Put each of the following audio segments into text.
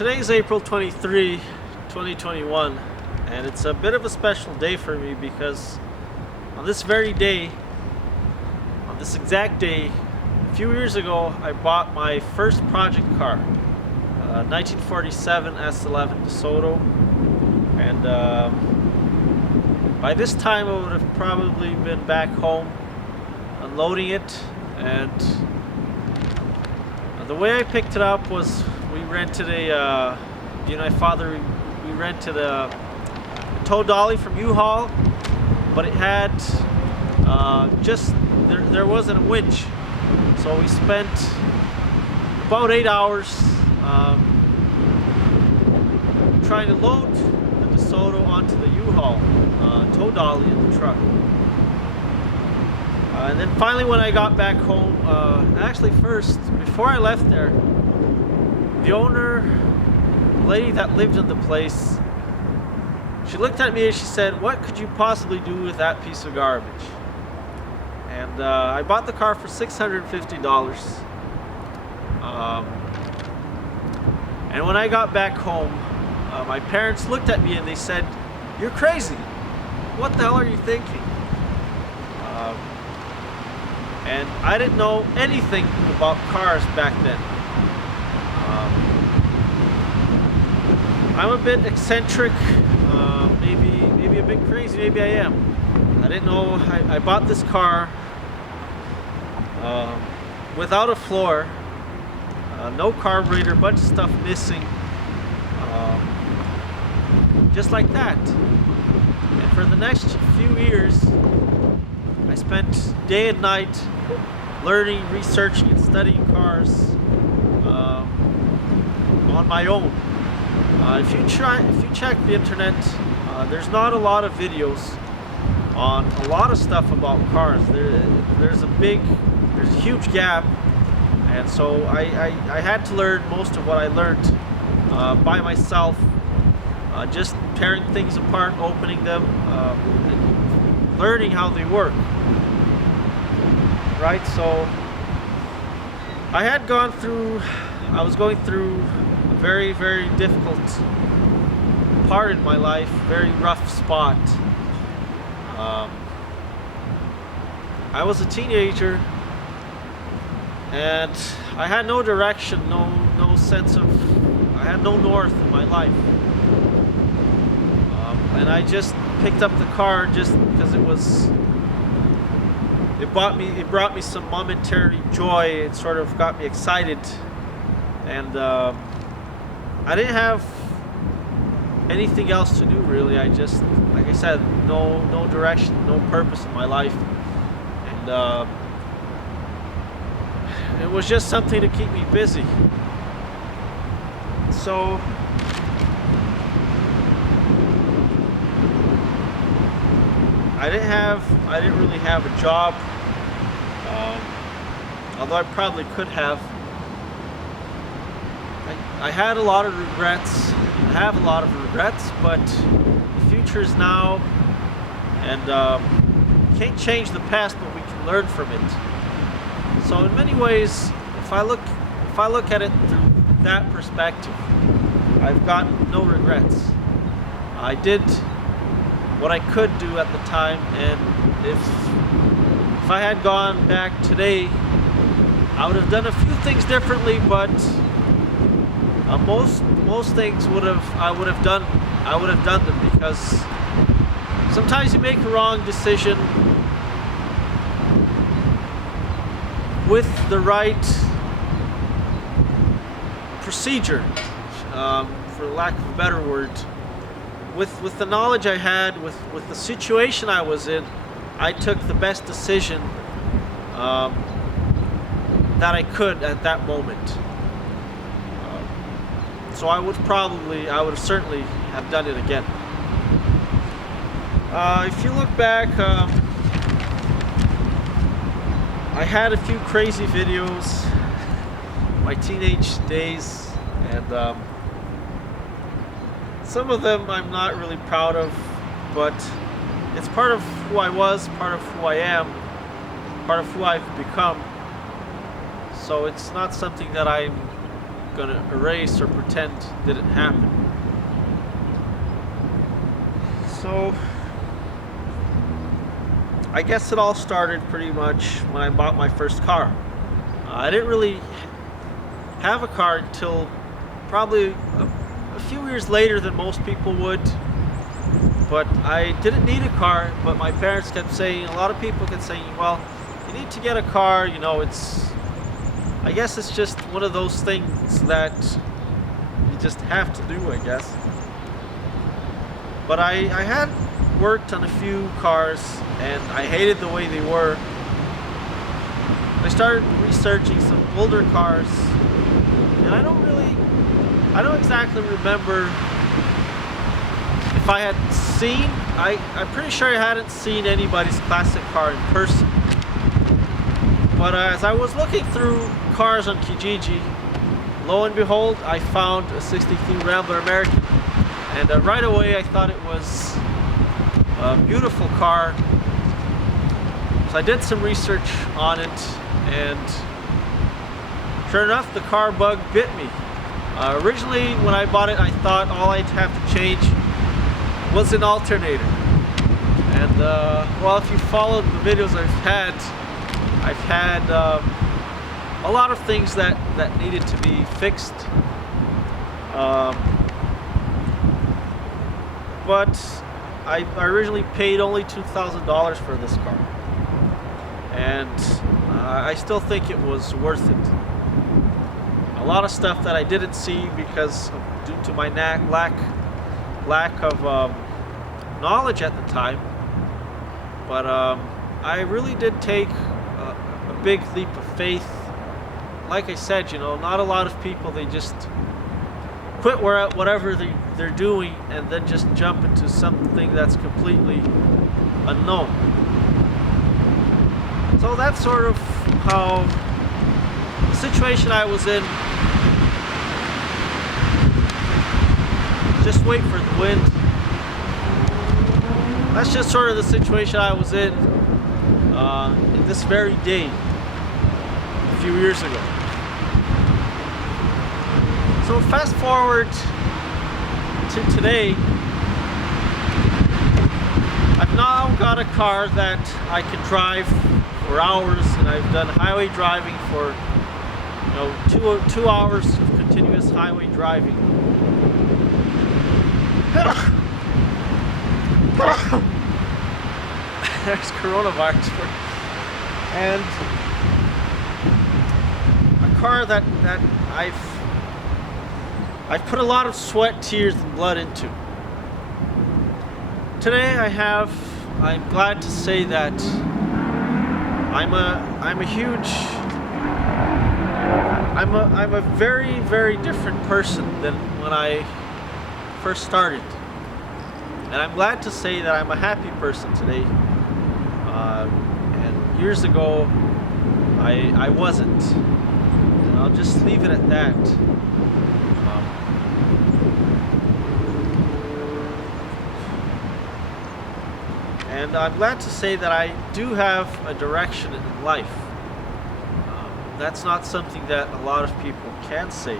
Today is April 23, 2021, and it's a bit of a special day for me because on this very day, on this exact day, a few years ago, I bought my first project car, 1947 S11 DeSoto, and by this time I would have probably been back home unloading it, and the way I picked it up was we rented my father, we rented a tow dolly from U-Haul, but it had there wasn't a winch, so we spent about 8 hours trying to load the DeSoto onto the U-Haul tow dolly in the truck. And then finally when I got back home, actually first, before I left there, the owner, the lady that lived in the place, she looked at me and she said, "What could you possibly do with that piece of garbage?" And I bought the car for $650. And when I got back home, my parents looked at me and they said, "You're crazy. What the hell are you thinking?" And I didn't know anything about cars back then. I'm a bit eccentric, maybe a bit crazy, maybe I am. I didn't know, I bought this car without a floor, no carburetor, bunch of stuff missing, just like that. And for the next few years, I spent day and night learning, researching, and studying cars on my own. If you check the internet, there's not a lot of videos on a lot of stuff about cars. There's a huge gap, and so I had to learn most of what I learned by myself, just tearing things apart, opening them, and learning how they work. Right, so I was going through a very, very difficult part in my life, very rough spot. I was a teenager and I had no direction, no sense of, I had no north in my life. And I just picked up the car just because it brought me some momentary joy. It sort of got me excited, and I didn't have anything else to do really. I just, like I said, no direction, no purpose in my life, and it was just something to keep me busy. So I didn't really have a job, although I probably could have. I had a lot of regrets. I have a lot of regrets, but the future is now, and can't change the past, but we can learn from it. So in many ways, if I look at it through that perspective, I've got no regrets. I did what I could do at the time, and if I had gone back today, I would have done a few things differently, but most things I would have done them, because sometimes you make a wrong decision with the right procedure, for lack of a better word. With the knowledge I had, with the situation I was in, I took the best decision that I could at that moment. So I would certainly have done it again. If you look back, I had a few crazy videos, my teenage days, and some of them I'm not really proud of, but it's part of who I was, part of who I am, part of who I've become. So it's not something that I'm gonna erase or pretend didn't happen. So I guess it all started pretty much when I bought my first car. I didn't really have a car until probably a few years later than most people would. But I didn't need a car, but my parents kept saying, a lot of people kept saying, well, you need to get a car, you know, I guess it's just one of those things that you just have to do, I guess. But I had worked on a few cars and I hated the way they were. I started researching some older cars and I don't exactly remember if I had seen, I'm pretty sure I hadn't seen anybody's classic car in person. But as I was looking through cars on Kijiji, lo and behold, I found a 63 Rambler American. And right away I thought it was a beautiful car. So I did some research on it, and sure enough, the car bug bit me. Originally, when I bought it, I thought all I'd have to change was an alternator. And well, if you followed the videos I've had a lot of things that needed to be fixed. But I originally paid only $2,000 for this car, and I still think it was worth it. A lot of stuff that I didn't see because due to my lack of knowledge at the time, but I really did take a big leap of faith. Like I said, you know, not a lot of people, they just quit whatever they're doing and then just jump into something that's completely unknown. So that's sort of how the situation I was in. Just wait for the wind. That's just sort of the situation I was in this very day a few years ago. So fast forward to today, I've now got a car that I can drive for hours, and I've done highway driving for, you know, 2 hours of continuous highway driving. There's coronavirus. And a car that I've put a lot of sweat, tears, and blood into. Today I'm glad to say that I'm a very, very different person than when I first started. And I'm glad to say that I'm a happy person today. And years ago, I wasn't. And I'll just leave it at that. And I'm glad to say that I do have a direction in life. That's not something that a lot of people can say.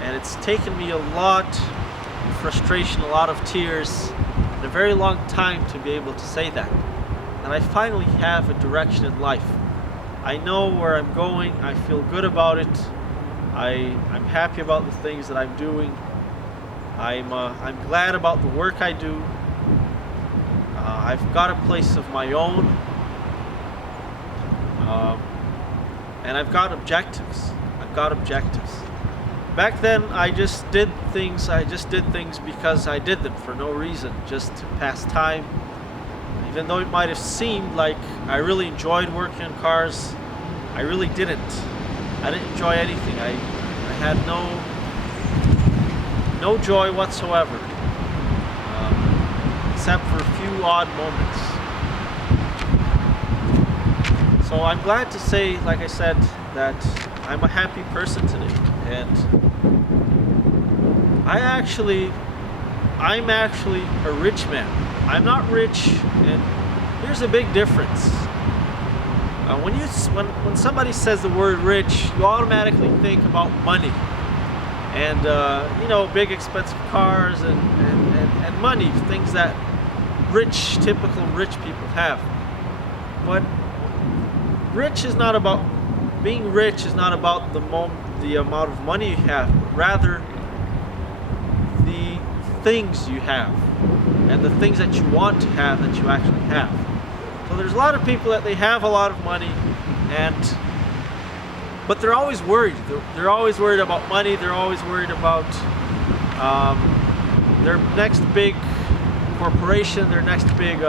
And it's taken me a lot of frustration, a lot of tears, and a very long time to be able to say that. And I finally have a direction in life. I know where I'm going. I feel good about it. I'm happy about the things that I'm doing. I'm glad about the work I do. I've got a place of my own, and I've got objectives. Back then, I just did things because I did them for no reason, just to pass time. Even though it might have seemed like I really enjoyed working on cars, I really didn't. I didn't enjoy anything. I had no joy whatsoever. Except for a few odd moments. So I'm glad to say, like I said, that I'm a happy person today. And I'm actually a rich man. I'm not rich, and here's a big difference. When somebody says the word rich, you automatically think about money. and big expensive cars and money, things that typical rich people have. But being rich is not about the amount of money you have, but rather the things you have and the things that you want to have that you actually have. So there's a lot of people that they have a lot of money, but they're always worried. They're always worried about money. They're always worried about their next big corporation, their next big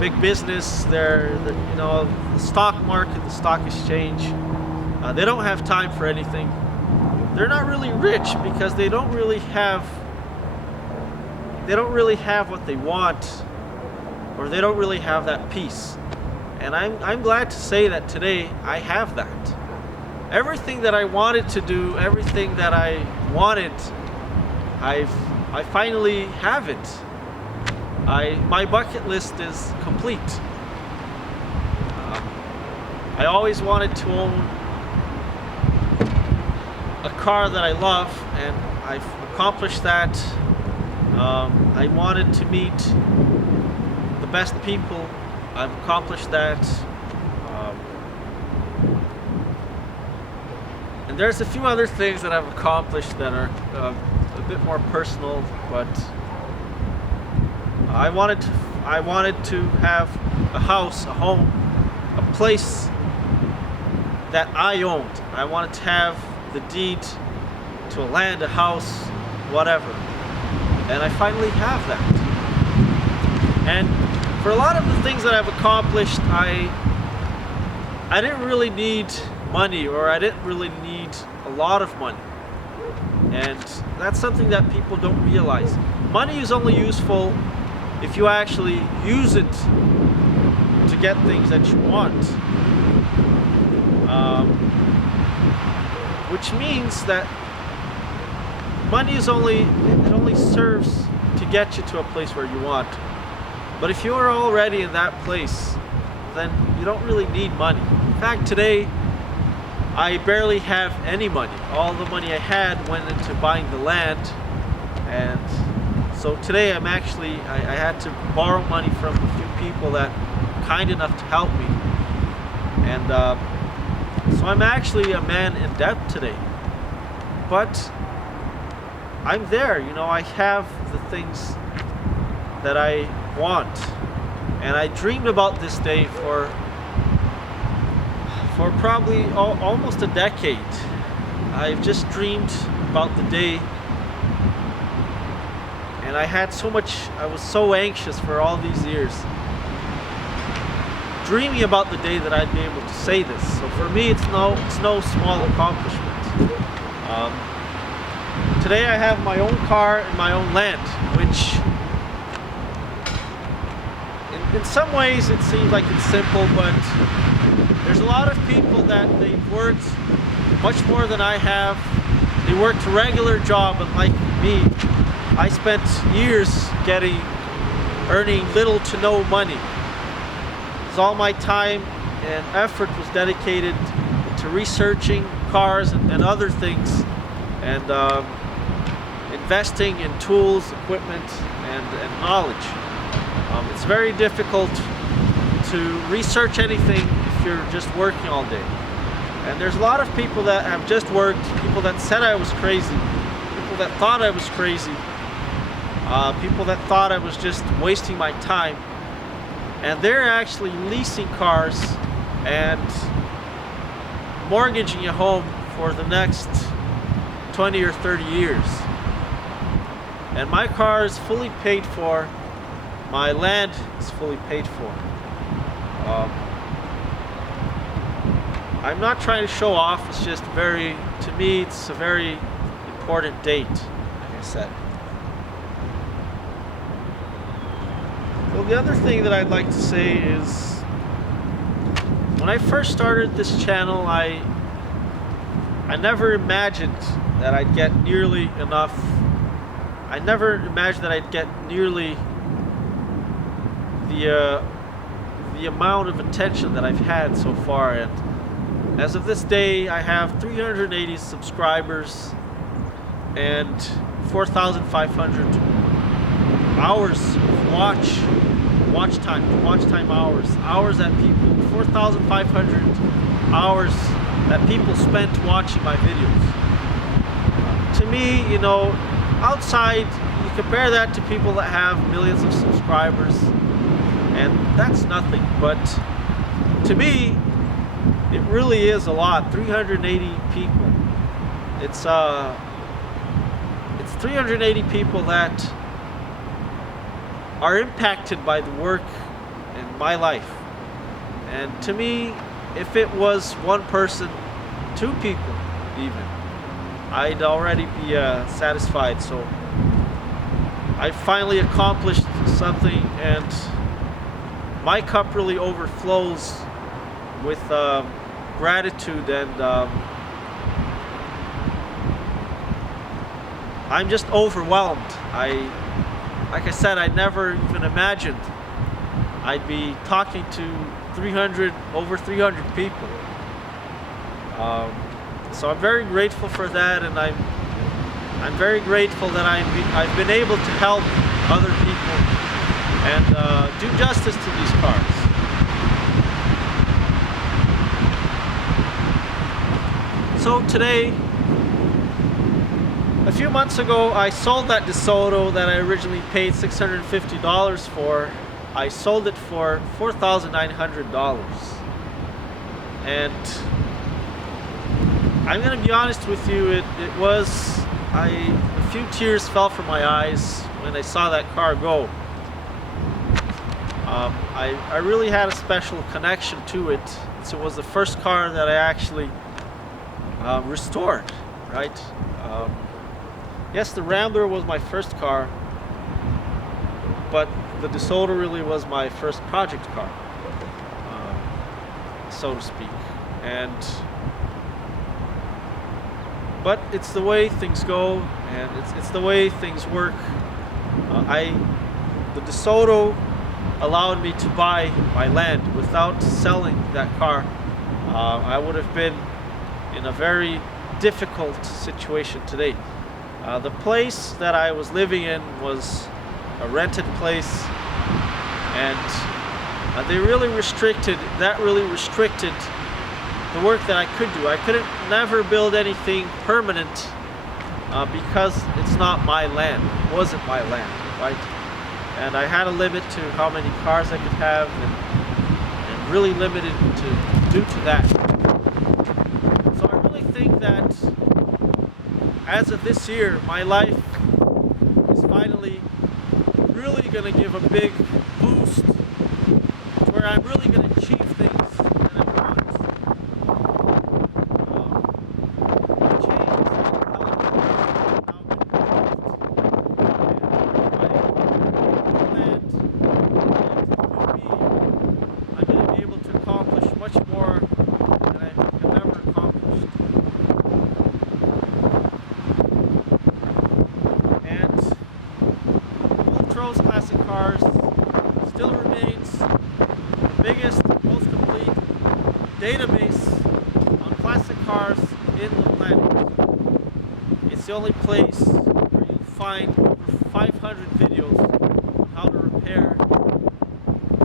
big business, the stock market, the stock exchange. They don't have time for anything. They're not really rich because they don't really have what they want, or they don't really have that peace. And I'm glad to say that today I have that. Everything that I wanted to do, everything that I wanted, I finally have it. My bucket list is complete. I always wanted to own a car that I love, and I've accomplished that. I wanted to meet the best people. I've accomplished that. And there's a few other things that I've accomplished that are a bit more personal, but I wanted to have a house, a home, a place that I owned. I wanted to have the deed to a land, a house, whatever. And I finally have that. And for a lot of the things that I've accomplished, I didn't really need money, or I didn't really need a lot of money. And that's something that people don't realize. Money is only useful if you actually use it to get things that you want. Which means that money only serves to get you to a place where you want. But if you are already in that place, then you don't really need money. In fact, today I barely have any money. All the money I had went into buying the land, and so today I had to borrow money from a few people that were kind enough to help me, and so I'm actually a man in debt today. But I'm there, I have the things that I want, and I dreamed about this day for probably almost a decade. I've just dreamed about the day, and I was so anxious for all these years, dreaming about the day that I'd be able to say this. So for me, it's no small accomplishment. Today I have my own car and my own land, which in some ways it seems like it's simple, but there's a lot of people that they've worked much more than I have. They worked a regular job, and like me, I spent years earning little to no money. So all my time and effort was dedicated to researching cars and other things, and investing in tools, equipment, and knowledge. It's very difficult to research anything if you're just working all day. And there's a lot of people that have just worked, people that said I was crazy, people that thought I was crazy, people that thought I was just wasting my time. And they're actually leasing cars and mortgaging a home for the next 20 or 30 years. And my car is fully paid for. My land is fully paid for. I'm not trying to show off. It's just to me, it's a very important date, like I said. Well, the other thing that I'd like to say is, when I first started this channel, I never imagined that I'd get nearly enough. I never imagined that I'd get nearly the amount of attention that I've had so far, and As of this day, I have 380 subscribers and 4,500 hours of watch time hours that people, 4,500 hours that people spent watching my videos. To me, you know, outside, you compare that to people that have millions of subscribers, and that's nothing. But to me, it really is a lot. 380 people. It's 380 people that are impacted by the work in my life. And to me, if it was one person, two people even, I'd already be satisfied. So I finally accomplished something, and my cup really overflows with gratitude, and I'm just overwhelmed. Like I said, I never even imagined I'd be talking to over 300 people. So I'm very grateful for that, and I'm very grateful that I've been able to help other people and do justice to these cars. So today, a few months ago, I sold that DeSoto that I originally paid $650 for. I sold it for $4,900. And I'm gonna be honest with you, a few tears fell from my eyes when I saw that car go. I really had a special connection to it. So it was the first car that I actually restored, right? Yes, the Rambler was my first car, but the DeSoto really was my first project car, so to speak. But it's the way things go, and it's the way things work. The DeSoto allowed me to buy my land. Without selling that car, I would have been in a very difficult situation today. The place that I was living in was a rented place, and that really restricted the work that I could do. I couldn't never build anything permanent because it's not my land. It wasn't my land, right? And I had a limit to how many cars I could have, and really limited due to that. So I really think that as of this year, my life is finally really going to give a big boost to where I'm really going to achieve things that I want. I'm going to be able to accomplish much more than I have ever accomplished. And Montrose Classic Cars still remains the biggest, most complete database on classic cars in the planet. It's the only place where you'll find over 500 videos on how to repair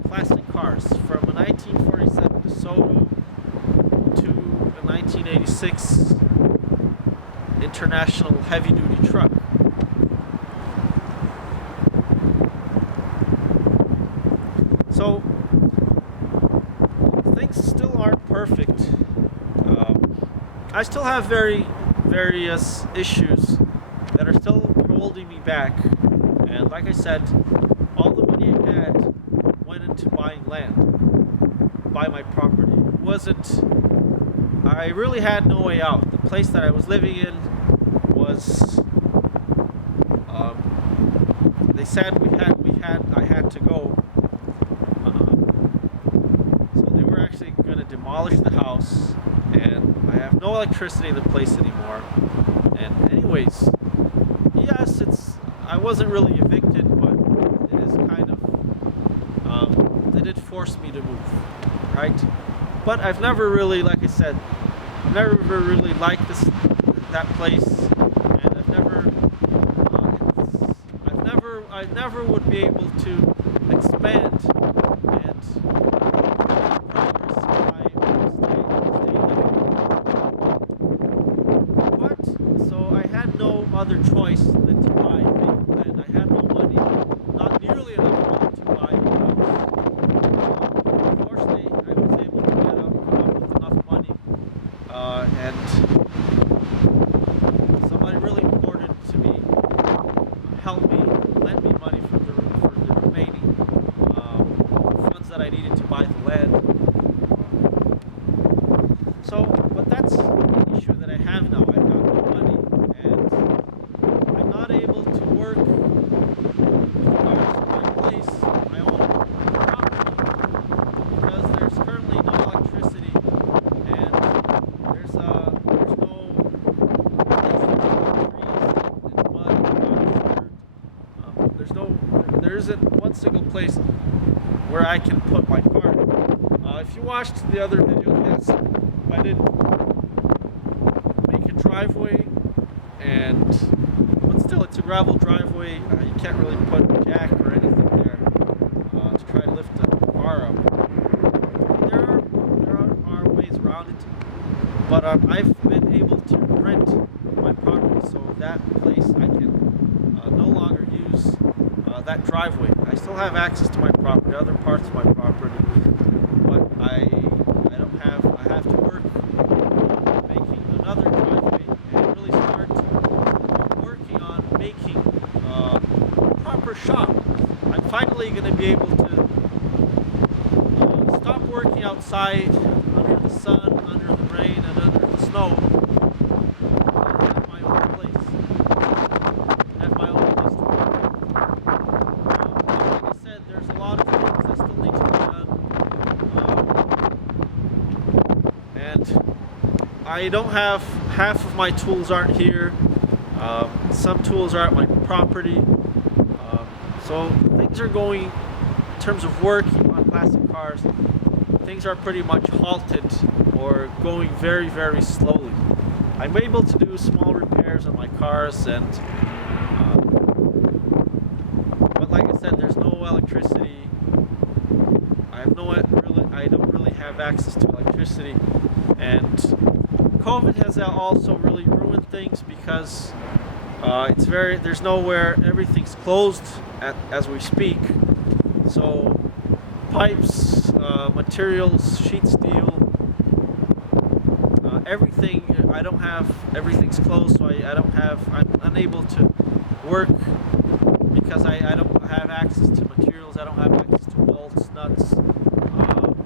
classic cars, from a 1947 DeSoto to a 1986 International heavy-duty truck. So things still aren't perfect. I still have various issues that are still holding me back. And like I said, all the money I had went into buying land, buy my property. I really had no way out. The place that I was living in was, they said I had to go. So they were actually going to demolish the house, and I have no electricity in the place anymore. And anyways, yes, I wasn't really evicted, but it is kind of, it did force me to move, right? But I've never really, like I said, never really liked that place, and I never would be able to expand and progress if I stay living. But so I had no other choice than to buy vacant land. I had no money, not nearly enough money to buy a house. Fortunately, I was able to come up with enough money, and somebody really important to me helped me, lend me money for the remaining funds that I needed to buy the land. So, but that's an issue that I have now. I've got no money, and I'm not able to work with cars in my place, my own property, because there's currently no electricity, and there's no place to put trees and mud and there isn't one single place where I can put my car. If you watched the other video, yes, I did make a driveway, but still, it's a gravel driveway. You can't really put a jack or anything there to try to lift the car up. There are ways around it, but I've been able to rent my property, so that place I can no longer use that driveway. I still have access to my property, other parts of my property, but I have to work making another driveway and really start working on making a proper shop. I'm finally going to be able to stop working outside under the sun, under the rain, and under the snow, and have my own place, have my own place to work. Like I said, there's a lot of things that still need to be done. And I don't have, half of my tools aren't here. Some tools are at my property. So things are going, in terms of working on classic cars, things are pretty much halted or going very, very slowly. I'm able to do small repairs on my cars, but like I said, there's no electricity. I don't really have access to electricity, and COVID has also really ruined things because there's nowhere, everything's closed as we speak. So pipes, materials, sheet steel, everything, everything's closed, so I'm unable to work because I don't have access to materials. I don't have access to bolts, nuts,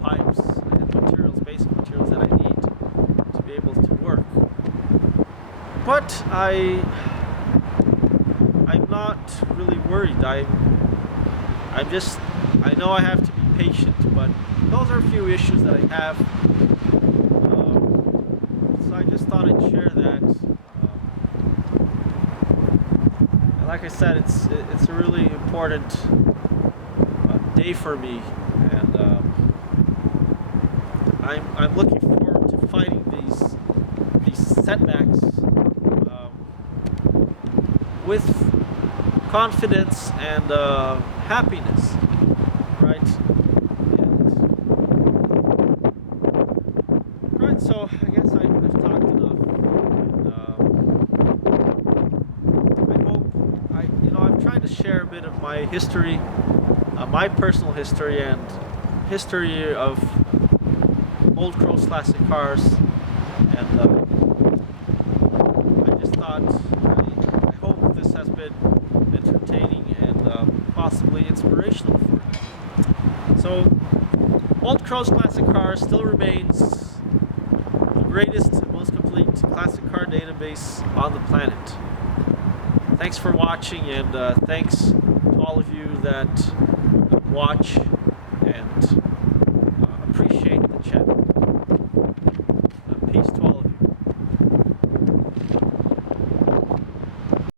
pipes, and materials, basic materials that I need to be able to work. But I'm not really worried. I know I have to be patient, but those are a few issues that I have. So I just thought I'd share that. And like I said, it's a really important day for me, and I'm looking forward to fighting these setbacks with confidence and happiness, right? Right. So I guess I've talked enough, and I've tried to share a bit of my history, my personal history, and history of Old Crow's classic cars, and I just thought, I hope this has been entertaining and possibly inspirational for you. So, Old Crow's classic cars still remains the greatest and most complete classic car database on the planet. Thanks for watching, and thanks to all of you that watch and